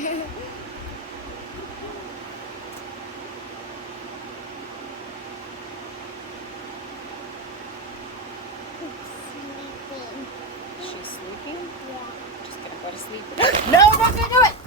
She's sleeping? Yeah. Just gonna go to sleep. No, not gonna do it!